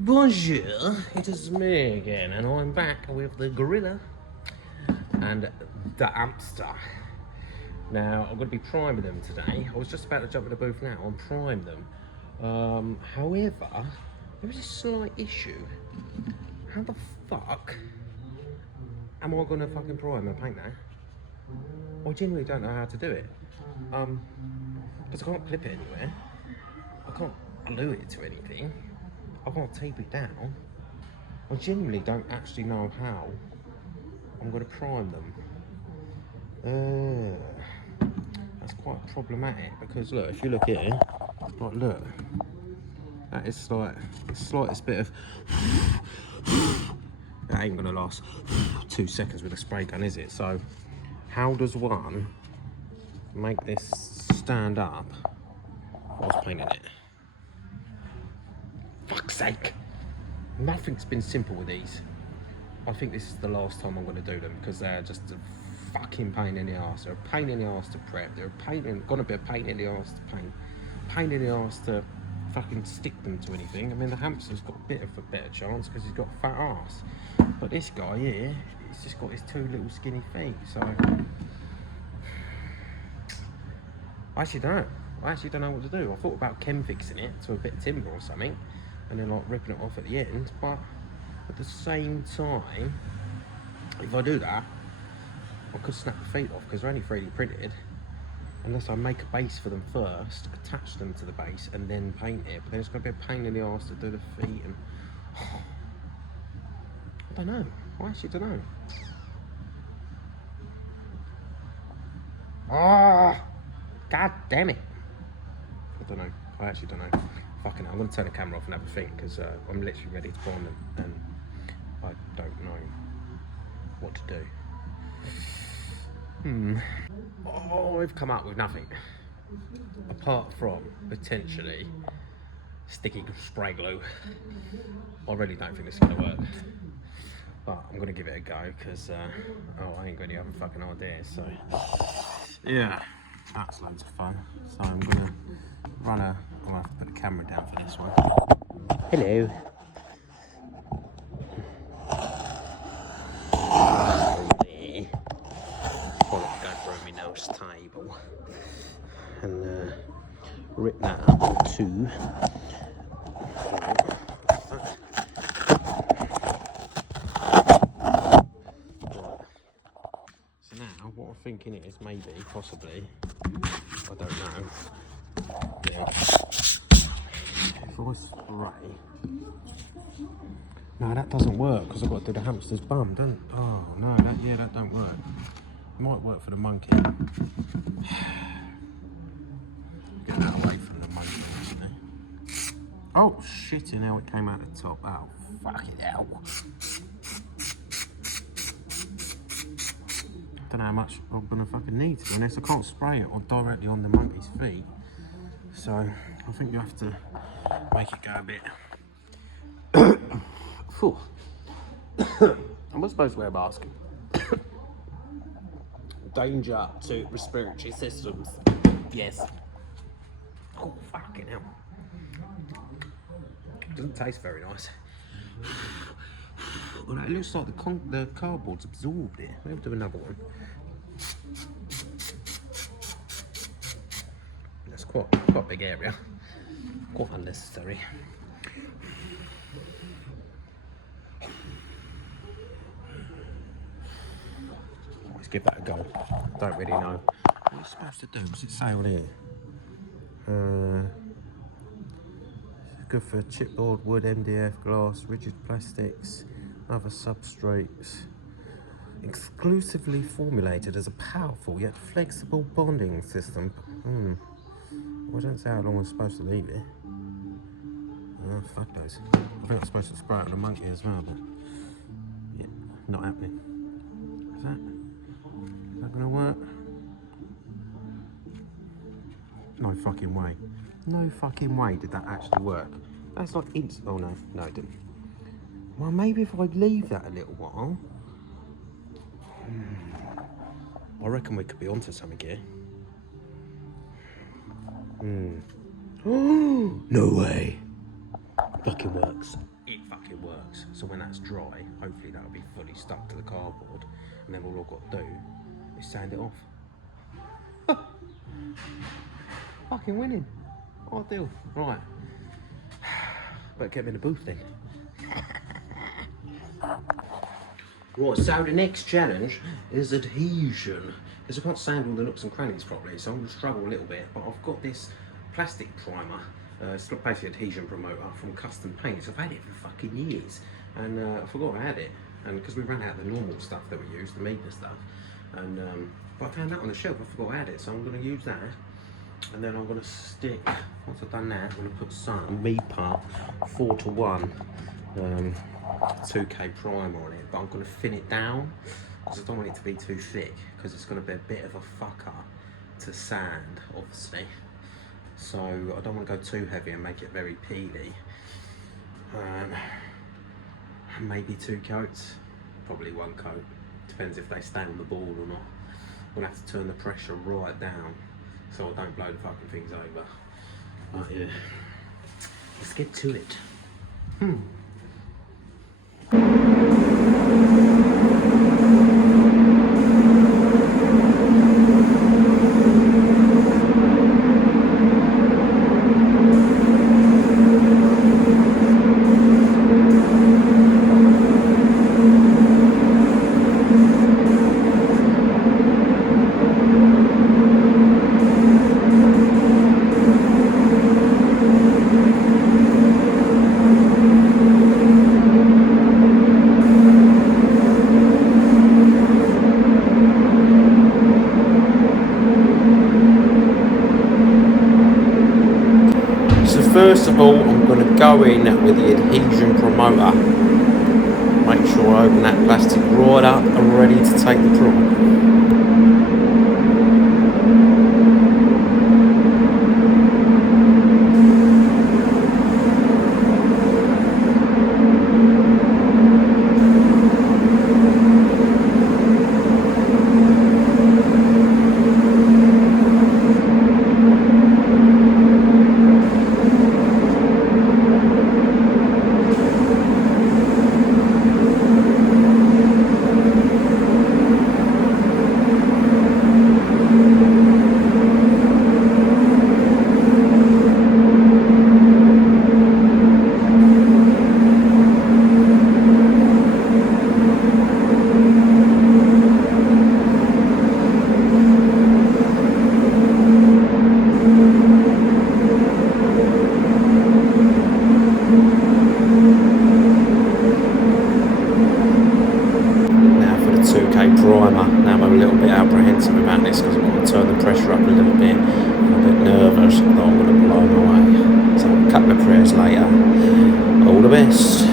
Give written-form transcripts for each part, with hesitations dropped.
Bonjour, it is me again, and I'm back with the gorilla and the hamster. Now, I'm going to be priming them today. I was just about to jump in the booth now and prime them. However, there is a slight issue. How the fuck am I going to fucking prime and paint that? I genuinely don't know how to do it. Because I can't clip it anywhere. I can't glue it to anything. I can't tape it down. I genuinely don't actually know how I'm going to prime them. That's quite problematic because look, if you look here, like look, that is like the slightest bit of that ain't gonna last 2 seconds with a spray gun, is it? So how does one make this stand up whilst painting it? Fuck's sake! Nothing's been simple with these. I think this is the last time I'm going to do them because they're just a fucking pain in the arse. They're a pain in the arse to prep. They're gonna be a pain in the arse to paint. Pain in the arse to fucking stick them to anything. I mean, the hamster's got a bit of a better chance because he's got a fat arse. But this guy here, he's just got his 2 little skinny feet. So I actually don't know what to do. I thought about chem fixing it to a bit of timber or something, and then like ripping it off at the end. But at the same time, if I do that, I could snap the feet off because they're only 3D printed. Unless I make a base for them first, attach them to the base, and then paint it. But then it's going to be a pain in the arse to do the feet, and I don't know. I actually don't know. Ah, god damn it! I don't know. I actually don't know. Fucking hell, I'm going to turn the camera off and have a think because I'm literally ready to prime them, and I don't know what to do. Oh, we've come up with nothing apart from potentially sticky spray glue. I really don't think this is going to work, but I'm going to give it a go because I ain't got any other fucking ideas. So yeah, that's loads of fun. So I'm going to I'm going to have to put the camera down for this one. Hello. Table and rip that up in 2. So now what I'm thinking is maybe, possibly, I don't know, yeah, if I spray, no, that doesn't work because I've got to do the hamster's bum, don't, oh no, that don't work. Might work for the monkey. Get that away from the monkey, actually. Oh shit, and now it came out the top. Oh fucking hell. Don't know how much I'm gonna fucking need to be honest. I can't spray it or directly on the monkey's feet. So I think you have to make it go a bit. Phew. I'm not supposed to wear a mask. Danger to respiratory systems. Yes. Oh, fucking hell. Doesn't taste very nice. Well, it looks like the cardboard's absorbed it. We'll do another one. That's quite a big area. Quite unnecessary. Let's give that a go. Don't really know what you're supposed to do. What's it say on here? Good for chipboard, wood, MDF, glass, rigid plastics, other substrates. Exclusively formulated as a powerful yet flexible bonding system. Well, I don't say how long I'm supposed to leave it. Oh, fuck knows. I think I'm supposed to spray it on the monkey as well, but yeah, not happening. Is that gonna work? No fucking way. No fucking way did that actually work. That's like instant. Oh no, no it didn't. Well, maybe if I leave that a little while. I reckon we could be onto something here. No way. Fucking works. It it works. So when that's dry, hopefully that'll be fully stuck to the cardboard, and then all I've got to do is sand it off. Fucking winning. Ideal. Right. Better get me in the booth then. Right, so the next challenge is adhesion. Because I can't sand all the nooks and crannies properly, so I'm going to struggle a little bit. But I've got this plastic primer. It's basically adhesion promoter from Custom Paints. I've had it for fucking years, and I forgot I had it. And because we ran out of the normal stuff that we use, the meter stuff, and but I found that on the shelf. I forgot I had it, so I'm going to use that. And then I'm going to stick. Once I've done that, I'm going to put some MEPA 4:1 2K primer on it. But I'm going to thin it down because I don't want it to be too thick, because it's going to be a bit of a fucker to sand, obviously. So I don't want to go too heavy and make it very peely. Maybe 2 coats, probably 1 coat. Depends if they stay on the board or not. I'm going to have to turn the pressure right down so I don't blow the fucking things over. But yeah, let's get to it. First of all, I'm going to go in with the adhesion promoter. Make sure I open that plastic right up and ready to take the draw. Now I'm a little bit apprehensive about this because I've got to turn the pressure up a little bit. I'm a bit nervous that I'm going to blow away. So a couple of prayers later, all the best.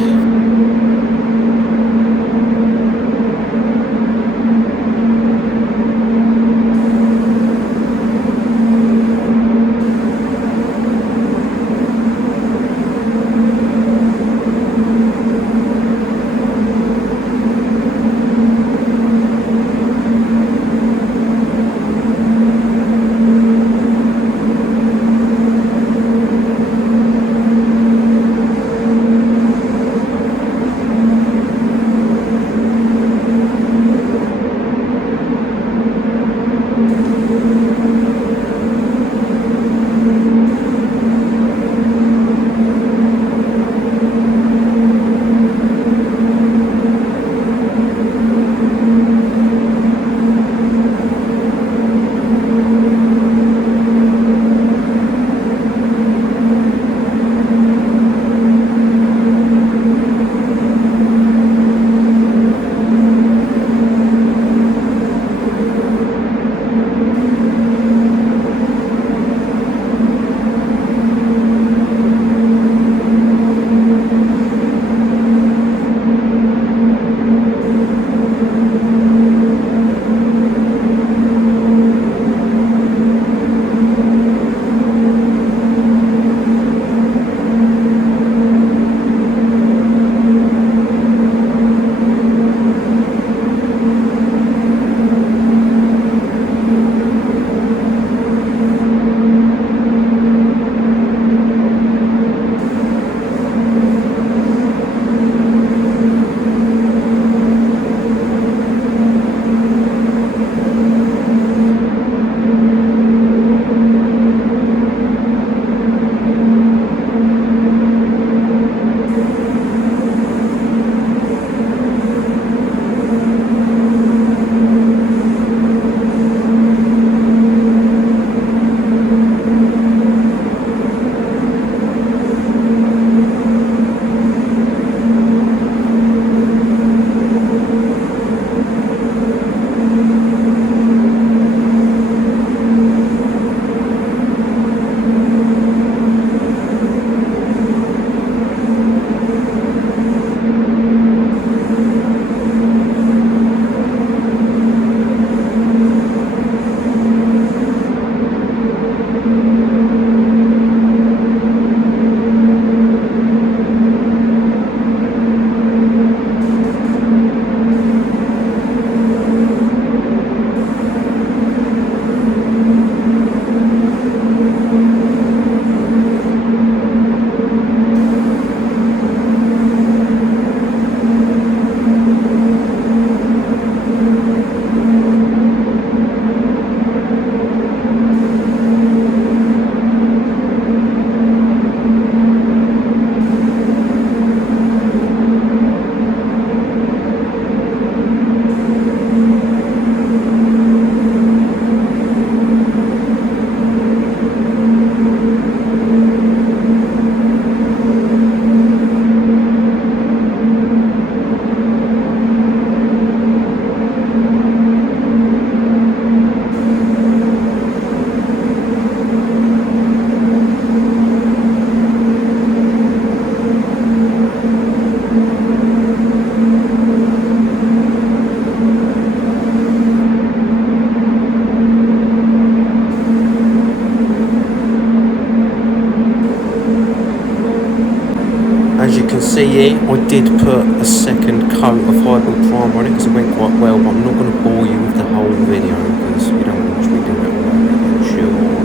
see it, I did put a second coat of hybrid primer on it because it went quite well, but I'm not going to bore you with the whole video because you don't want to watch me do that all over again, surely.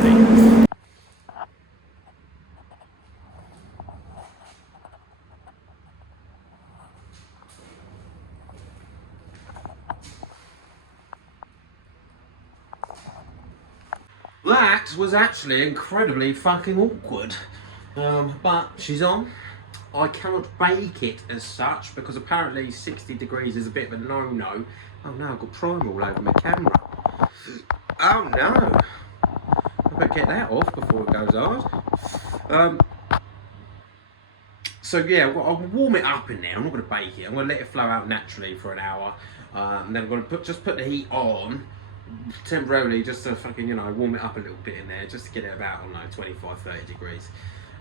That was actually incredibly fucking awkward. But she's on. I cannot bake it as such because apparently 60 degrees is a bit of a no-no. Oh no, I've got primer all over my camera. Oh no. I better get that off before it goes hard. So yeah, I'll warm it up in there. I'm not going to bake it. I'm going to let it flow out naturally for an hour. And then I'm going to just put the heat on temporarily just to fucking, you know, warm it up a little bit in there just to get it about, I don't know, 25, 30 degrees.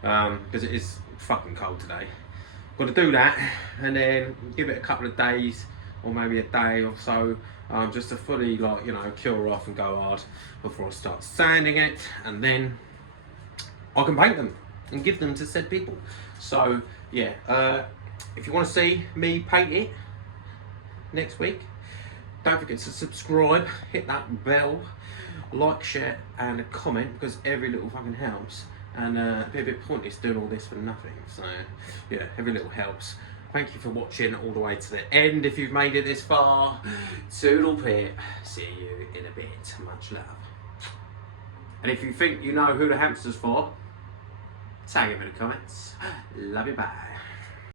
Because it is fucking cold today. Got to do that and then give it a couple of days or maybe a day or so just to fully, like, you know, cure off and go hard before I start sanding it, and then I can paint them and give them to said people. So yeah, if you want to see me paint it next week, don't forget to subscribe, hit that bell, like, share and a comment because every little fucking helps. And it'd be a bit pointless doing all this for nothing. So yeah, every little helps. Thank you for watching all the way to the end. If you've made it this far, toodle pip. See you in a bit. Much love. And if you think you know who the hamster's for, tag him in the comments. Love you, bye.